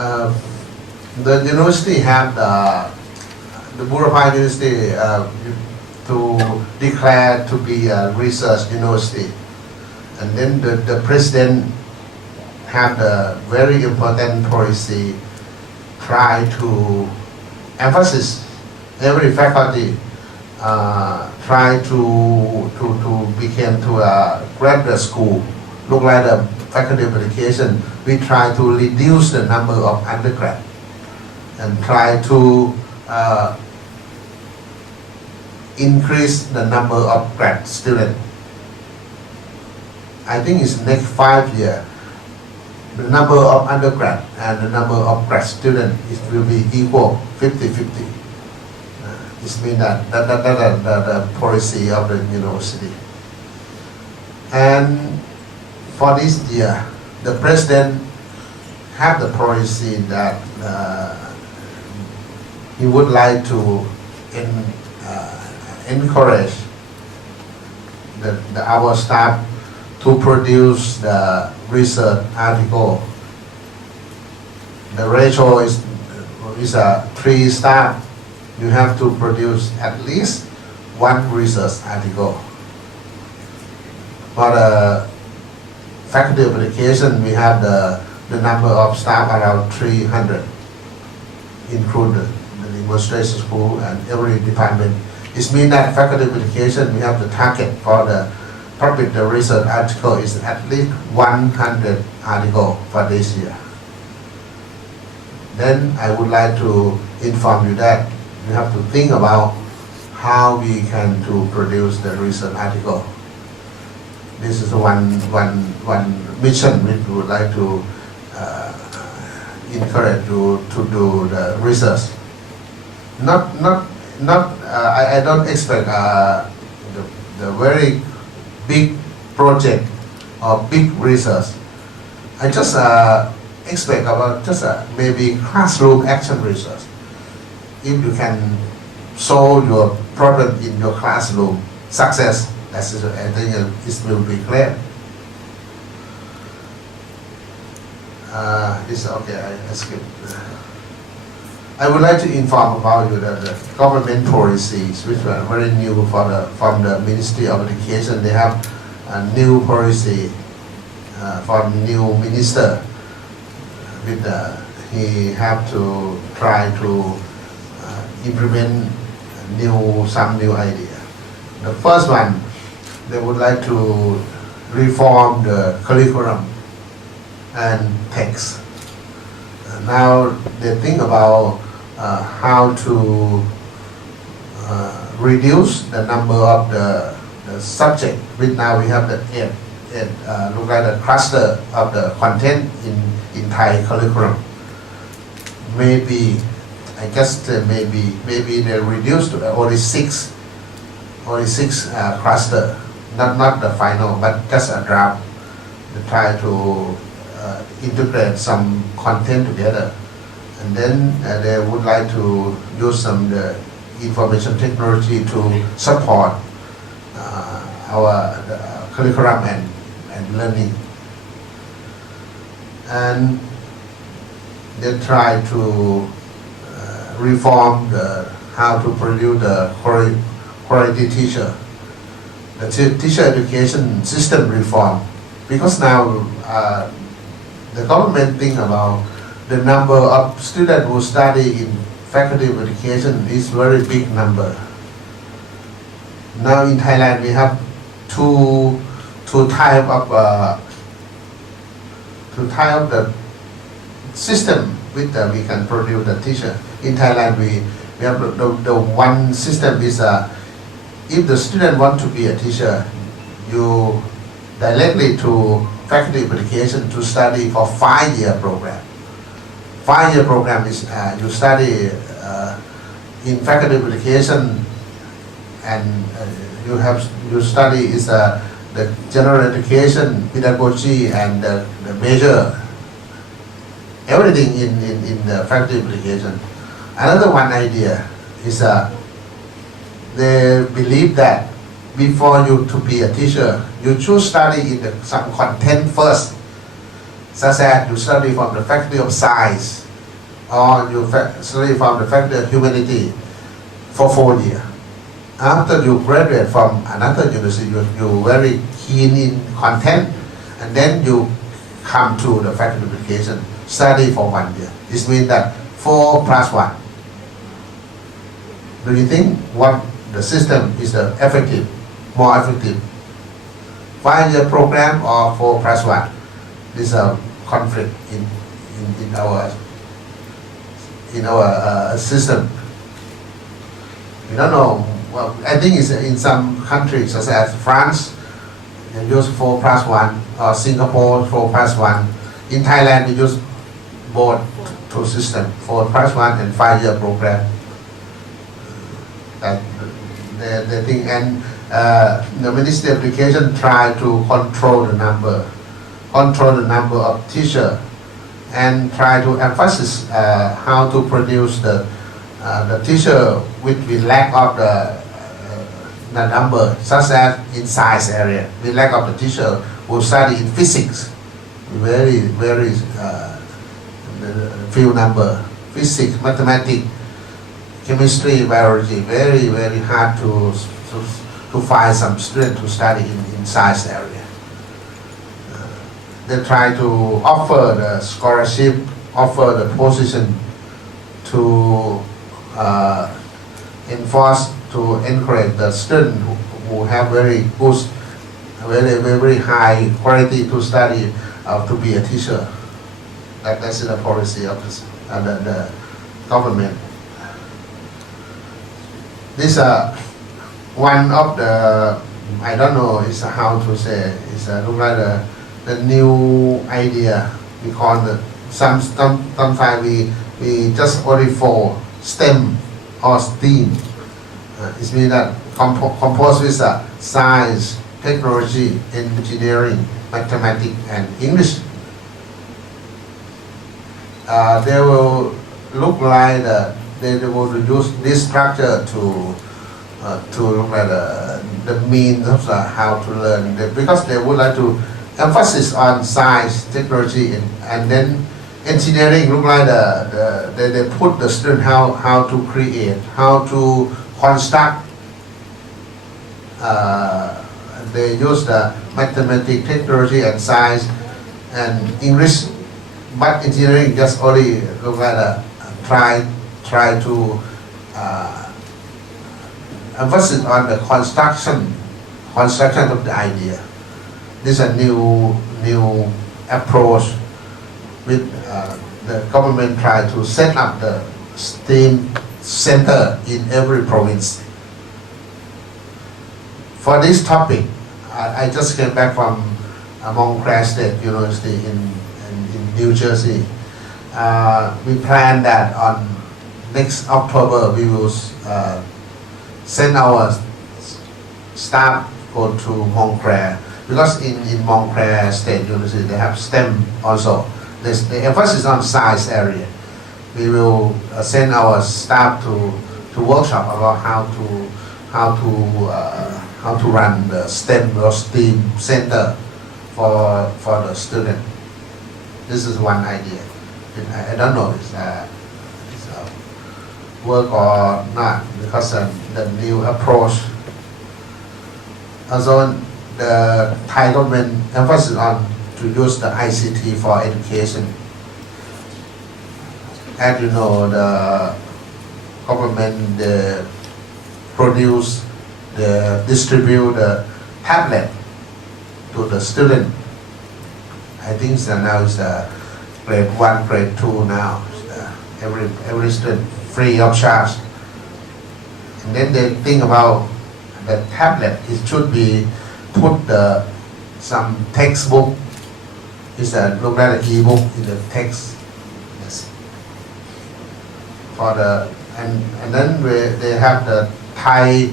Uh, the university have the Burapha University to declare to be a research university, and then the president have the very important policy, try to emphasize every faculty try to become to a graduate school, look like the faculty of education. We try to reduce the number of undergrad and try to increase the number of grad students. I think it's next 5 years. The number of undergrad and the number of grad students will be equal, 50-50. This means that the policy of the university. And for this year, the president have the policy that he would like to encourage our staff to produce the research article. The ratio is 3 staff. You have to produce at least 1 research article. For the faculty of education, we have the number of staff around 300, including the demonstration school and every department. It means that faculty of education, we have the target for the public the research article is at least 100 article for this year. Then I would like to inform you that we have to think about how we can to produce the research article. This is one mission which we would like to encourage you to do the research. I don't expect the very big project or big research. I just expect about just maybe classroom action research. If you can solve your problem in your classroom, success, I think it will be clear. It's okay, I skip. I would like to inform about you that the government policies, which are very new from the Ministry of Education, they have a new policy from new minister. With he have to try to implement some new idea. The first one, they would like to reform the curriculum and text. Now they think about how to reduce the number of the subject. With now we have the look like the cluster of the content in Thai curriculum. Maybe I guess maybe they reduce to only six cluster, not the final, but just a draft. They try to integrate some content together, and then they would like to use some the information technology to support our curriculum and learning. And they try to reform how to produce the quality teacher. The teacher education system reform, because now the government think about the number of students who study in faculty of education is very big number. Now in Thailand we have two type of the system with we can produce the teacher. In Thailand we have the one system is if the student want to be a teacher, you directly to faculty of education to study for 5-year program. 5-year program is you study in faculty of education, and you study is the general education, pedagogy, and the major, everything in the faculty of education. Another one idea is they believe that before you to be a teacher, you should study in some content first, such as you study from the faculty of science, or you study from the faculty of humanity for 4 years. After you graduate from another university, you're very keen in content, and then you come to the faculty of education, study for 1 year. This means that 4+1. Do you think what the system is the effective, more effective? 5-year program or 4+1? This is a conflict in our system. We don't know. Well, I think it's in some countries such as France, they use 4+1, or Singapore 4+1. In Thailand, they use both two systems, 4+1 and 5-year program. That the thing, and the Ministry of Education try to control the number of teachers, and try to emphasize how to produce the teacher with lack of the number, such as in science area, we lack of the teacher who study in physics, very few number, physics, mathematics, chemistry, biology, very hard to find some students to study in science area. They try to offer the scholarship, offer the position to enforce, to encourage the student who have very good, very high quality to study, to be a teacher. That's the policy of the government. This one of the, I don't know, is how to say, is look like the new idea. We call the sometimes we just only for STEM or STEAM. It means that composed with science, technology, engineering, mathematics, and English. They will look like they will use this structure to look at the means of how to learn, because they would like to emphasize on science, technology, and then engineering. Look like they put the student how to create, how to construct. They use the mathematics, technology, and science, and English, but engineering just only look at try to emphasis on the construction of the idea. This is a new approach with the government try to set up the STEAM center in every province. For this topic, I just came back from Montclair State University in New Jersey. We plan that on next October we will send our staff go to Montclair, because in Montclair State University they have STEM also. The emphasis on science area. We will send our staff to workshop about how to run the STEM or STEAM center for the student. This is one idea. I don't know if it's work or not, because the new approach. Also, the Thai government emphasis on to use the ICT for education. As you know, the government distribute the tablet to the student. I think now it's grade 1, grade 2 now. Every student free of charge. And then they think about the tablet. It should be put some textbook. It's look like an e-book in the text. Yes. And then they have the Thai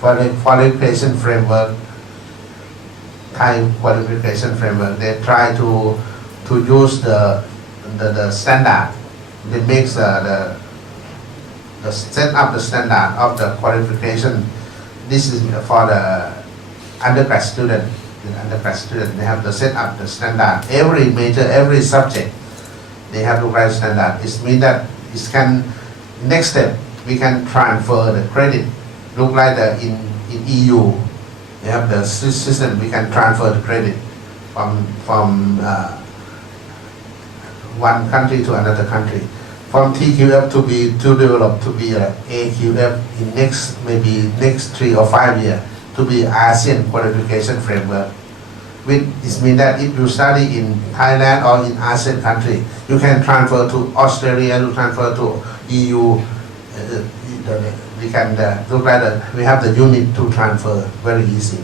qualification framework. They try to use the standard. They make the set up the standard of the qualification. This is for the undergrad student. They have to set up the standard. Every major, every subject, they have look like standard. It means that it can next step we can transfer the credit. Look like in EU, they have the system we can transfer the credit from one country to another country. From TQF to develop to be a AQF in next 3 or 5 years to be ASEAN qualification framework. Which is mean that if you study in Thailand or in ASEAN country, you can transfer to Australia, you transfer to EU. We can look like we have the unit to transfer very easy.